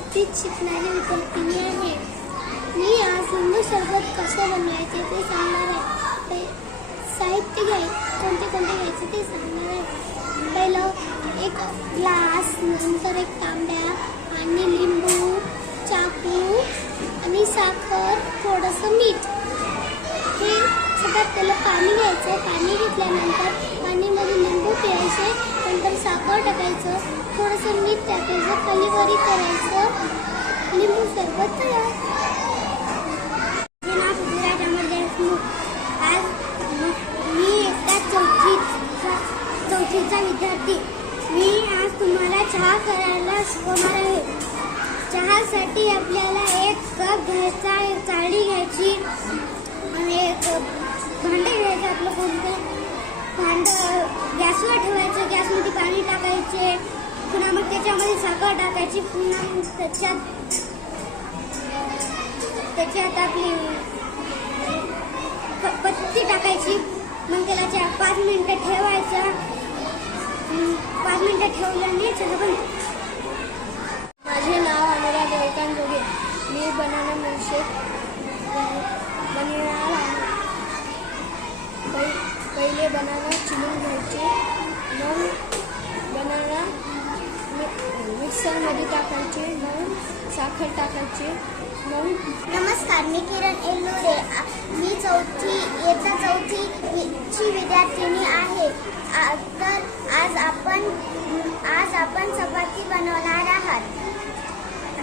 नुकतीच शिकणारी विद्यार्थिनी आहे. मी आज लिंबू सरबत कसं बनवायचे ते सांगणार आहे. साहित्य घ्याय कोणते कोणते घ्यायचे ते सांगणार आहे. पहिलं एक ग्लास नंतर एक तांब्या आणि लिंबू चाकू आणि साखर थोडंसं मीठ. हे सगळ्यात पहिलं पाणी घ्यायचं. पाणी घेतल्यानंतर पाणीमध्ये लिंबू प्यायचे नंतर साखर टाकायचं थोडंसं मीठ टाकायचं कलीवरी करायचं लिंबू सरबत तयार. नाव अमर देशमुख आज मी एकटा चौथीचा चौथीचा विद्यार्थी. मी आज तुम्हाला चहा करायला शिकवणार आहे. चहासाठी आपल्याला एक कप घ्यायचा एक घ्यायची. आणि एक भांडे घ्यायचं आपलं कोणतं? भांडं गॅसवर ठेवायचं गॅसमध्ये पाणी टाकायचे पुन्हा मग त्याच्यामध्ये साखर टाकायची पुन्हा मग त्याच्यात त्याच्यात आपली प- पत्ती टाकायची. मग त्याला चार पाच मिनटं ठेवायचं पाच मिनटं ठेवल्याने चहा बनतो माझे नाव अनुराग देवकांत जोगे. मी बनाना मिल्कशेक. बनवणार पहिले बनाना चिरून घ्यायचे. मग बनाना मिक्सरमध्ये टाकायचे. मग साखर टाकायचे. मग नमस्कार मी किरण एलुरे मी चौथी येता चौथी ची विद्यार्थिनी आहे. तर आज आपण आज आपण चपाती बनवणार आहात.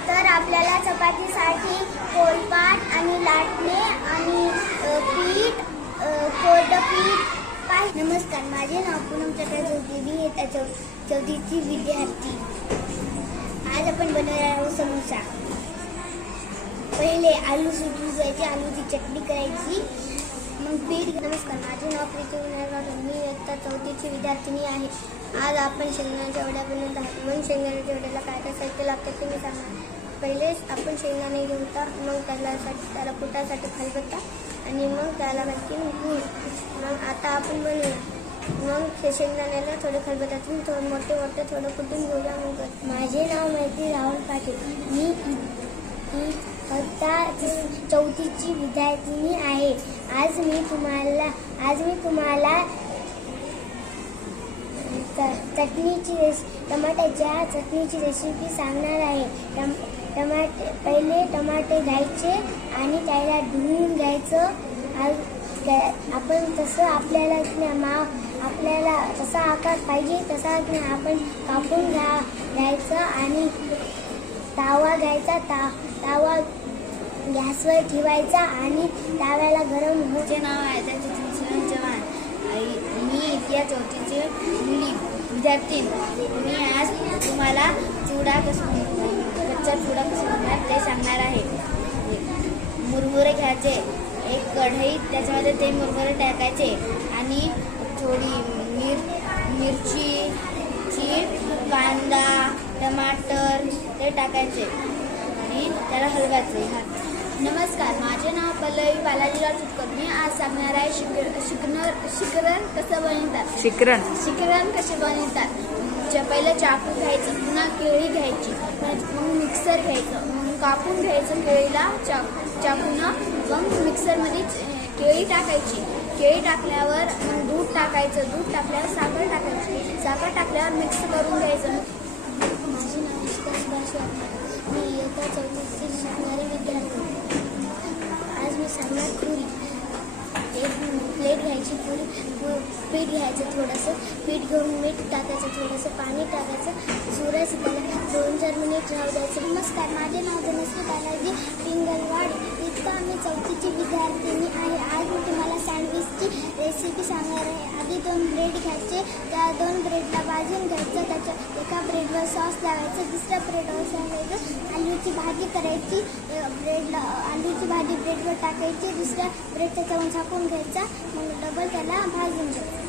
तर आपल्याला चपातीसाठी कोलपाट आणि लाटणे आणि नमस्कार माझे नाव पूनम चक्र चौधरी मी येता चौ चौथीची विद्यार्थी. आज आपण बनवणार आहोत समोसा. पहिले आलू सुटून घ्यायचे आलूची चटणी करायची. मग पीठ नमस्कार माझे नाव प्रीती विनायक मी इयत्ता चौथीची विद्यार्थिनी आहे. आज आपण शेंगदाण्याच्या वड्या बनवत आहोत. मग शेंगदाण्याच्या वड्याला काय काय साहित्य लागतं ते मी सांगणार. पहिले आपण शेंगदाणे घेऊता मग त्यालासाठी त्याला पुटासाठी खलबत्ता आणि मग त्याला बाकी गूळ मग आता आपण बनवूया मग शेंगदाण्याला थोडं खलबत्त्यातून थोडं मोठे मोठे थोडं कुठून घेऊया मग. माझे नाव मैत्री राहुल पाटील. मी आता चौथीची विद्यार्थिनी आहे. आज मी तुम्हाला आज मी तुम्हाला च- चटणीची रेस टमाट्याच्या चटणीची रेसिपी सांगणार आहे. टम टमाटे पहिले टमाटे घ्यायचे आणि त्याला धुवून घ्यायचं. त्या- आपण तसं आपल्याला माव आपल्याला तसा आकार पाहिजे तसा आपण कापून घ्या घ्यायचा आणि तावा घ्यायचा ता तावा गॅसवर ठेवायचा आणि ताव्याला गरम हो नाव आहे त्याचे सुनील चव्हाण मी इथल्या चौथीचे मुली. विद्यार्थी. मी आज तुम्हाला चिवडा कसं कच्चा चुडा कसं बनवणार ते सांगणार आहे. मुरमुरे घ्यायचे. एक कढई त्याच्यामध्ये ते मुरमुरे टाकायचे आणि थोडी मिर मिरची ची कांदा टमाटर ते टाकायचे आणि त्याला हलवायचं. हा. नमस्कार माझे नाव पल्लवी बालाजीराव तुटकर मी आज सांगणार आहे शिक शिकणार शिकरण कसं बनवतात? शिकरण. शिकरण कसे बनवतात? पहिलं चाकू घ्यायचं पुन्हा केळी घ्यायची मग मिक्सर घ्यायचं. मग कापून घ्यायचं केळीला चा चाकूनं. मग मिक्सरमध्ये केळी टाकायची. केळी टाकल्यावर मग दूध टाकायचं दूध टाकल्यावर साखर टाकायची. साखर टाकल्यावर मिक्स करून घ्यायचं. माझे नाव निष्कास मी इयत्ता चौथीची शिकणारी विद्यार्थी. आज मी सांगणार पुरी एक प्लेट घ्यायची पुरी. पीठ घ्यायचं थोडंसं. पीठ घेऊन मीठ टाकायचं थोडंसं. पाणी टाकायचं. सुरायचं त्याला दोन चार राहू द्यायचं नमस्कार माझे नाव धनश्री बालाजी पिंगलवाड. इथं आम्ही चौथीची विद्यार्थिनी आहे. आज मी तुम्हाला सँडविचची रेसिपी सांगणार आहे. आधी दोन ब्रेड घ्यायचे. त्या दोन ब्रेडला भाजून घ्यायचं. त्याच्या एका ब्रेडवर सॉस लावायचं. दुसऱ्या ब्रेडवर टाकायचं आलूची भाजी करायची. ब्रेडला आलूची भाजी ब्रेडवर टाकायची. दुसऱ्या ब्रेड चवून झाकून घ्यायचा. मग डबल त्याला भाजून घ्यायचं.